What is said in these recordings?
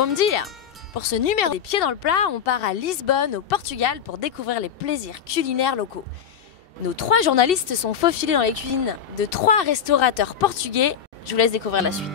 faut me dire. Pour ce numéro des pieds dans le plat, on part à Lisbonne, au Portugal, pour découvrir les plaisirs culinaires locaux. Nos 3 journalistes sont faufilés dans les cuisines de 3 restaurateurs portugais. Je vous laisse découvrir la suite.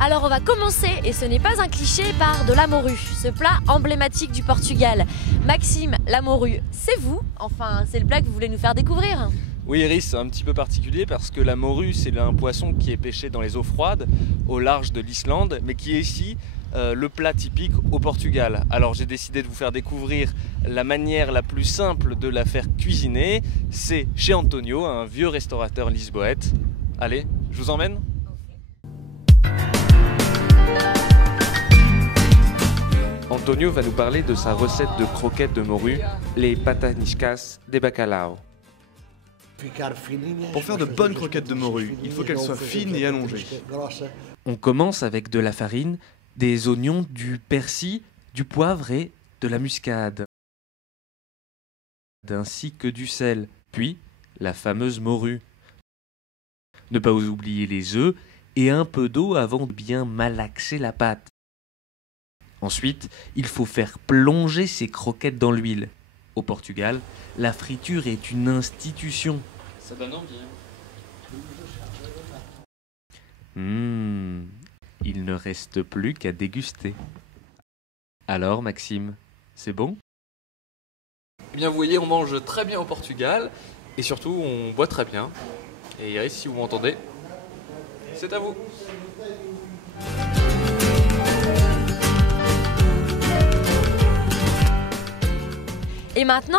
Alors on va commencer, et ce n'est pas un cliché, par de la morue, ce plat emblématique du Portugal. Maxime, la morue, c'est vous? Enfin, c'est le plat que vous voulez nous faire découvrir? Oui Iris, c'est un petit peu particulier parce que la morue c'est un poisson qui est pêché dans les eaux froides au large de l'Islande, mais qui est ici le plat typique au Portugal. Alors j'ai décidé de vous faire découvrir la manière la plus simple de la faire cuisiner. C'est chez Antonio, un vieux restaurateur lisboète. Allez, je vous emmène? Antonio va nous parler de sa recette de croquettes de morue, les pataniscas de bacalhau. Pour faire de bonnes croquettes de morue, il faut qu'elles soient fines et allongées. On commence avec de la farine, des oignons, du persil, du poivre et de la muscade, ainsi que du sel, puis la fameuse morue. Ne pas oublier les œufs et un peu d'eau avant de bien malaxer la pâte. Ensuite, il faut faire plonger ces croquettes dans l'huile. Au Portugal, la friture est une institution. Ça donne envie. Il ne reste plus qu'à déguster. Alors, Maxime, c'est bon? Eh bien, vous voyez, on mange très bien au Portugal et surtout, on boit très bien. Et Iris, si vous m'entendez, c'est à vous. Et maintenant,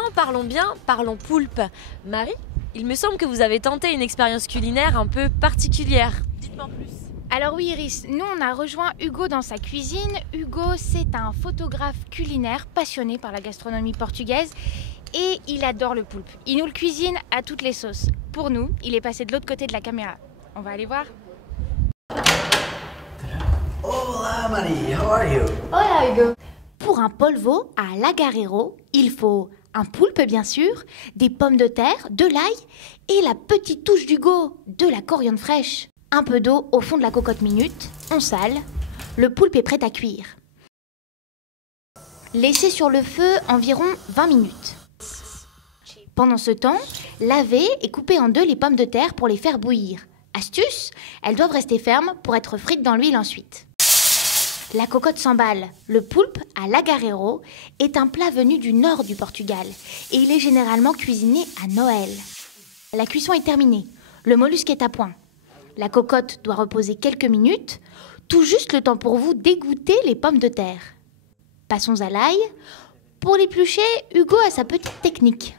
parlons poulpe. Marie, il me semble que vous avez tenté une expérience culinaire un peu particulière. Dites-moi en plus. Alors oui Iris, nous on a rejoint Hugo dans sa cuisine. Hugo, c'est un photographe culinaire passionné par la gastronomie portugaise et il adore le poulpe. Il nous le cuisine à toutes les sauces. Pour nous, il est passé de l'autre côté de la caméra. On va aller voir. Hola Marie, how are you? Hola Hugo. Pour un polvo à l'agarero, il faut un poulpe bien sûr, des pommes de terre, de l'ail et la petite touche d'Hugo, de la coriandre fraîche. Un peu d'eau au fond de la cocotte minute, on sale, le poulpe est prêt à cuire. Laissez sur le feu environ 20 minutes. Pendant ce temps, lavez et coupez en 2 les pommes de terre pour les faire bouillir. Astuce, elles doivent rester fermes pour être frites dans l'huile ensuite. La cocotte s'emballe. Le poulpe à l'agarero est un plat venu du nord du Portugal et il est généralement cuisiné à Noël. La cuisson est terminée. Le mollusque est à point. La cocotte doit reposer quelques minutes, tout juste le temps pour vous d'égoutter les pommes de terre. Passons à l'ail. Pour l'éplucher, Hugo a sa petite technique.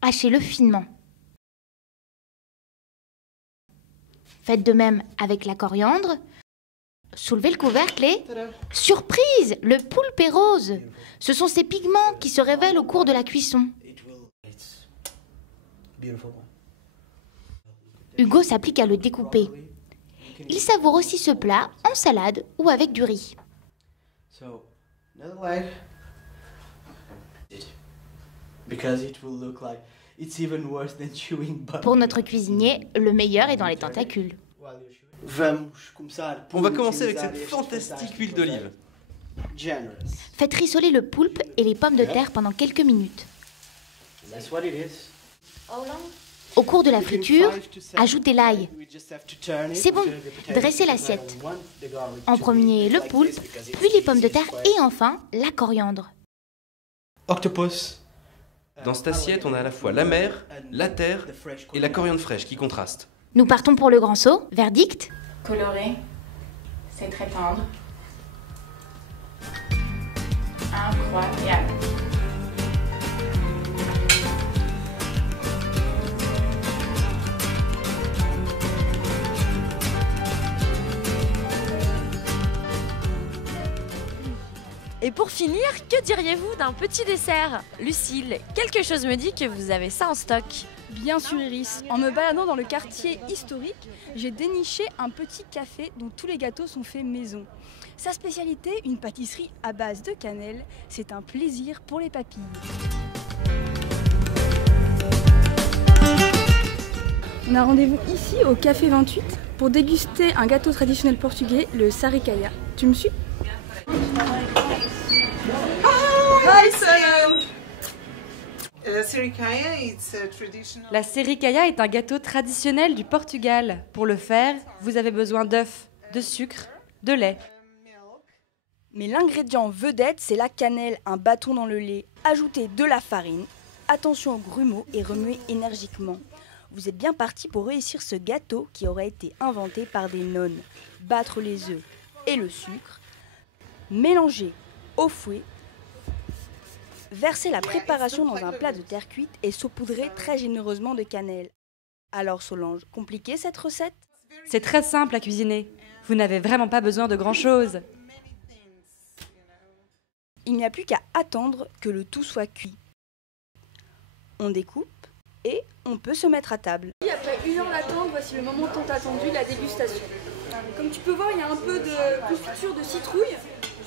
Hachez-le finement. Faites de même avec la coriandre. Soulevez le couvercle et... Surprise! Le poulpe est rose. Ce sont ces pigments qui se révèlent au cours de la cuisson. Hugo s'applique à le découper. Il savoure aussi ce plat en salade ou avec du riz. Pour notre cuisinier, le meilleur est dans les tentacules. On va commencer avec cette fantastique huile d'olive. Faites rissoler le poulpe et les pommes de terre pendant quelques minutes. Au cours de la friture, ajoutez l'ail. C'est bon, dressez l'assiette. En premier le poulpe, puis les pommes de terre et enfin la coriandre. Octopus. Dans cette assiette, on a à la fois la mer, la terre et la coriandre fraîche qui contrastent. Nous partons pour le grand saut. Verdict? Coloré, c'est très tendre. Incroyable. Et pour finir, que diriez-vous d'un petit dessert? Lucille, quelque chose me dit que vous avez ça en stock. Bien sûr Iris, en me baladant dans le quartier historique, j'ai déniché un petit café dont tous les gâteaux sont faits maison. Sa spécialité, une pâtisserie à base de cannelle, c'est un plaisir pour les papilles. On a rendez-vous ici au Café 28 pour déguster un gâteau traditionnel portugais, le saricaya. Tu me suis? Hi, Salam! La saricaya est un gâteau traditionnel du Portugal. Pour le faire, vous avez besoin d'œufs, de sucre, de lait. Mais l'ingrédient vedette, c'est la cannelle, un bâton dans le lait. Ajoutez de la farine, attention au grumeaux et remuez énergiquement. Vous êtes bien parti pour réussir ce gâteau qui aurait été inventé par des nonnes. Battre les œufs et le sucre, mélanger au fouet, verser la préparation dans un plat de terre cuite et saupoudrer très généreusement de cannelle. Alors Solange, compliqué cette recette? C'est très simple à cuisiner. Vous n'avez vraiment pas besoin de grand-chose. Il n'y a plus qu'à attendre que le tout soit cuit. On découpe et on peut se mettre à table. Après 1 heure d'attente, voici le moment tant attendu, la dégustation. Comme tu peux voir, il y a un peu de confiture de citrouille.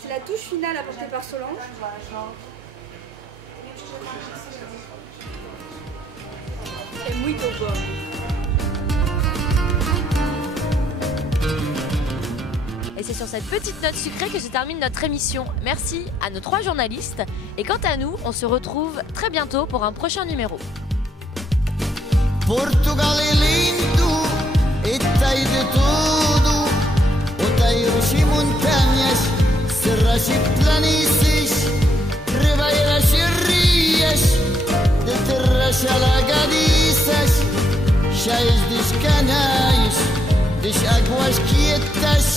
C'est la touche finale apportée par Solange. Et muito bon. Et c'est sur cette petite note sucrée que se termine notre émission. Merci à nos 3 journalistes. Et quant à nous, on se retrouve très bientôt pour un prochain numéro. Portugal é lindo e tem de tudo. Outeiros e montanhas, serras e planícies, ribeiras e rias, de terras alagadiças, cheias de canais, de águas quietas.